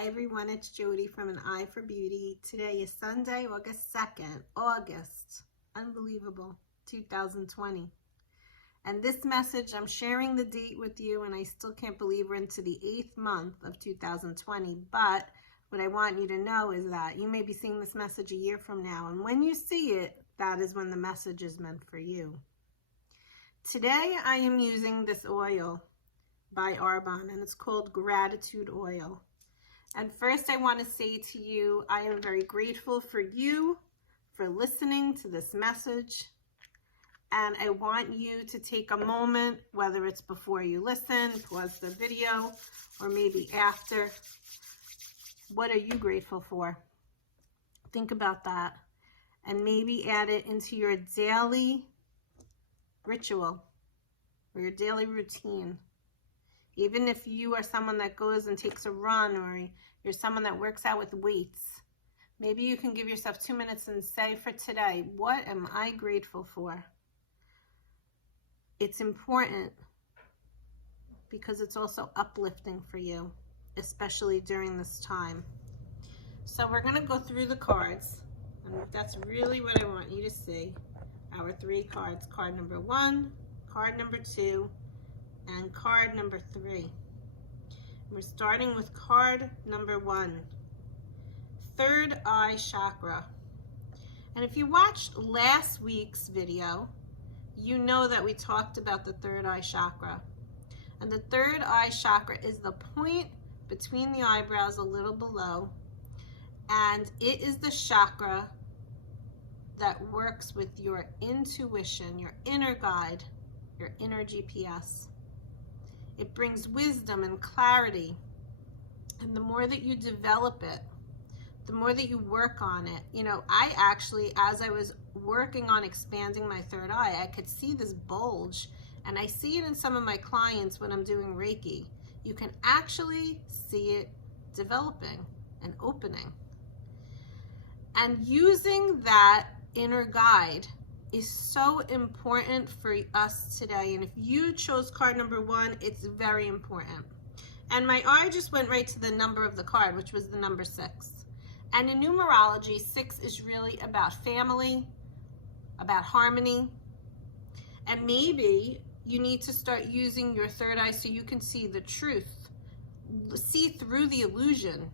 Hi everyone, it's Jody from An Eye for Beauty. Today is Sunday, August 2nd, unbelievable, 2020. And this message, I'm sharing the date with you, and I still can't believe we're into the 8th month of 2020. But what I want you to know is that you may be seeing this message a year from now, and when you see it, that is when the message is meant for you. Today I am using this oil by Arbonne, and it's called Gratitude Oil. And first I want to say to you, I am very grateful for you for listening to this message. And I want you to take a moment, whether it's before you listen, pause the video, or maybe after. What are you grateful for? Think about that. And maybe add it into your daily ritual or your daily routine. Even if you are someone that goes and takes a run, or you're someone that works out with weights, maybe you can give yourself 2 minutes and say for today, what am I grateful for? It's important because it's also uplifting for you, especially during this time. So we're going to go through the cards, and that's really what I want you to see. Our 3 cards, card number 1, card number 2, and card number 3. We're starting with card number 1, third eye chakra. And if you watched last week's video, you know that we talked about the third eye chakra. And the third eye chakra is the point between the eyebrows a little below, and it is the chakra that works with your intuition, your inner guide, your inner GPS. It brings wisdom and clarity. And the more that you develop it, the more that you work on it. You know, I actually, as I was working on expanding my third eye, I could see this bulge. And I see it in some of my clients when I'm doing Reiki. You can actually see it developing and opening. And using that inner guide is so important for us today. And if you chose card number 1, it's very important. And my eye just went right to the number of the card, which was the number 6. And in numerology, 6 is really about family, about harmony. And maybe you need to start using your third eye so you can see the truth, see through the illusion.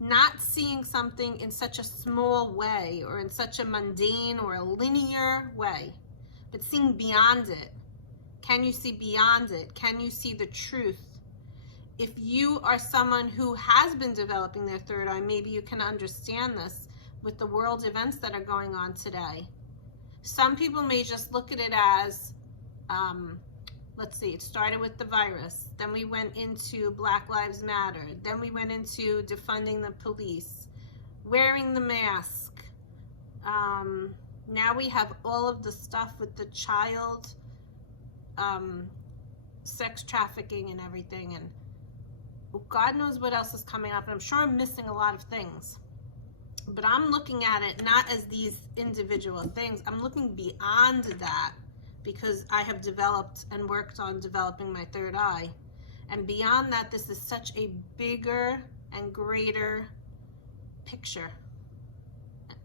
Not seeing something in such a small way or in such a mundane or a linear way, but seeing beyond it. Can you see beyond it? Can you see the truth? If you are someone who has been developing their third eye, maybe you can understand this with the world events that are going on today. Some people may just look at it as, let's see, it started with the virus, then we went into Black Lives Matter, then we went into defunding the police, wearing the mask. Now we have all of the stuff with the child sex trafficking and everything, and God knows what else is coming up, and I'm sure I'm missing a lot of things. But I'm looking at it not as these individual things. I'm looking beyond that, because I have developed and worked on developing my third eye. And beyond that, this is such a bigger and greater picture.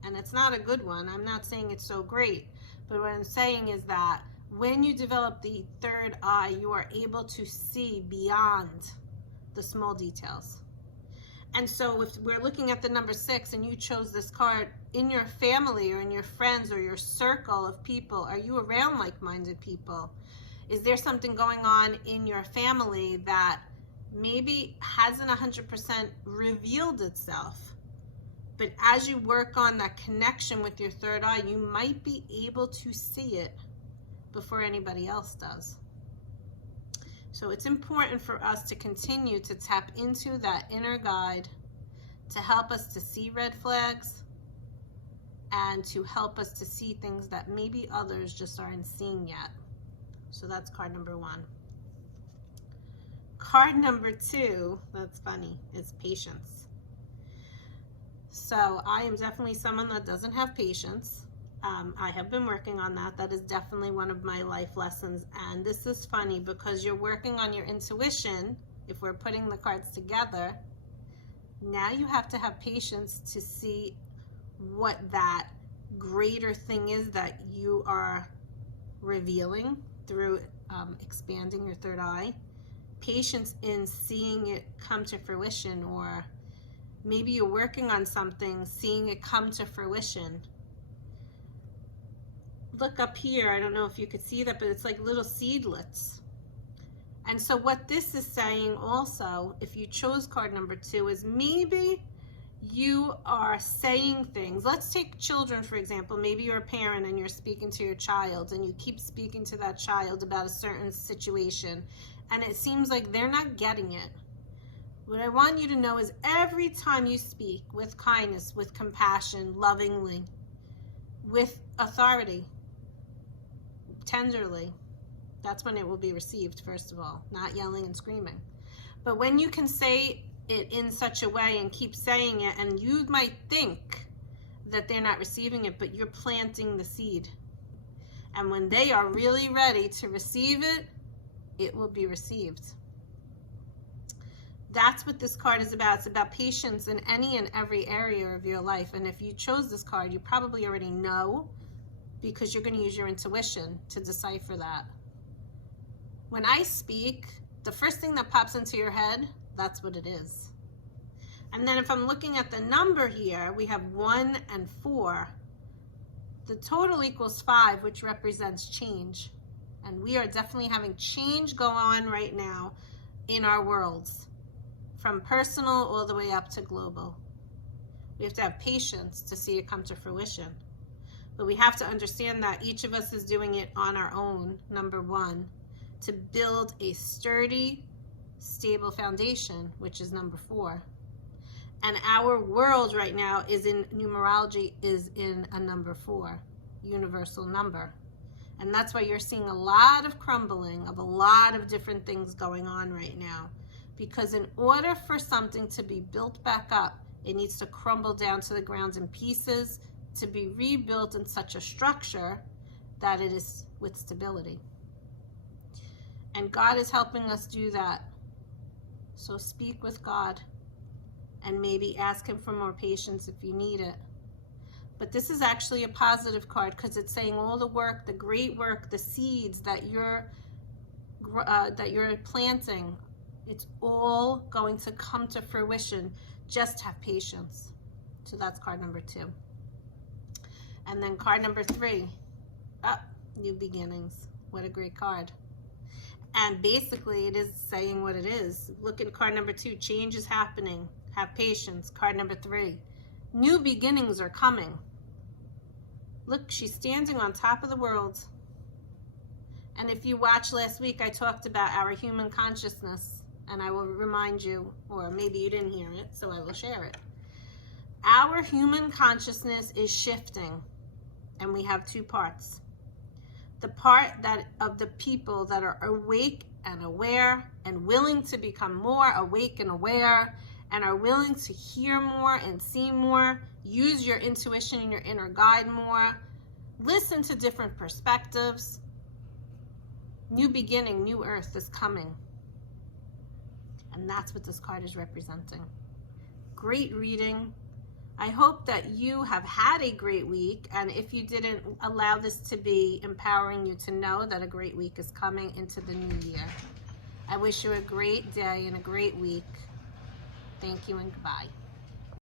And it's not a good one. I'm not saying it's so great. But what I'm saying is that when you develop the third eye, you are able to see beyond the small details. And so if we're looking at the number 6 and you chose this card, in your family or in your friends or your circle of people, are you around like-minded people? Is there something going on in your family that maybe hasn't 100% revealed itself? But as you work on that connection with your third eye, you might be able to see it before anybody else does. So it's important for us to continue to tap into that inner guide to help us to see red flags and to help us to see things that maybe others just aren't seeing yet. So that's card number 1. Card number 2, that's funny, is patience. So I am definitely someone that doesn't have patience. I have been working on that. That is definitely one of my life lessons. And this is funny because you're working on your intuition, if we're putting the cards together, Now you have to have patience to see what that greater thing is that you are revealing through expanding your third eye. Patience in seeing it come to fruition, or maybe you're working on something, seeing it come to fruition. Look up here, I don't know if you could see that, but it's like little seedlets. And so what this is saying also, if you chose card number 2, is maybe you are saying things. Let's take children, for example. Maybe you're a parent and you're speaking to your child, and you keep speaking to that child about a certain situation, and it seems like they're not getting it. What I want you to know is every time you speak with kindness, with compassion, lovingly, with authority, tenderly, that's when it will be received, first of all, not yelling and screaming. But when you can say it in such a way and keep saying it, and you might think that they're not receiving it, but you're planting the seed. And when they are really ready to receive it, it will be received. That's what this card is about. It's about patience in any and every area of your life. And if you chose this card, you probably already know, because you're going to use your intuition to decipher that. When I speak, the first thing that pops into your head, that's what it is. And then if I'm looking at the number here, we have 1 and 4. The total equals 5, which represents change. And we are definitely having change go on right now in our worlds, from personal all the way up to global. We have to have patience to see it come to fruition. But we have to understand that each of us is doing it on our own, number 1, to build a sturdy, stable foundation, which is number 4. And our world right now is in numerology, is in a number 4, universal number. And that's why you're seeing a lot of crumbling of a lot of different things going on right now. Because in order for something to be built back up, it needs to crumble down to the ground in pieces to be rebuilt in such a structure that it is with stability. And God is helping us do that. So speak with God and maybe ask him for more patience if you need it. But this is actually a positive card, because it's saying all the work, the great work, the seeds that you're planting, it's all going to come to fruition. Just have patience. So that's card number 2. And then card number 3, new beginnings. What a great card. And basically it is saying what it is. Look at card number 2, change is happening. Have patience. Card number 3, new beginnings are coming. Look, she's standing on top of the world. And if you watched last week, I talked about our human consciousness, and I will remind you, or maybe you didn't hear it, so I will share it. Our human consciousness is shifting, and we have 2 parts. The part that of the people that are awake and aware and willing to become more awake and aware, and are willing to hear more and see more, use your intuition and your inner guide more, listen to different perspectives. New beginning, new earth is coming. And that's what this card is representing. Great reading. I hope that you have had a great week, and if you didn't, allow this to be empowering you to know that a great week is coming into the new year. I wish you a great day and a great week. Thank you and goodbye.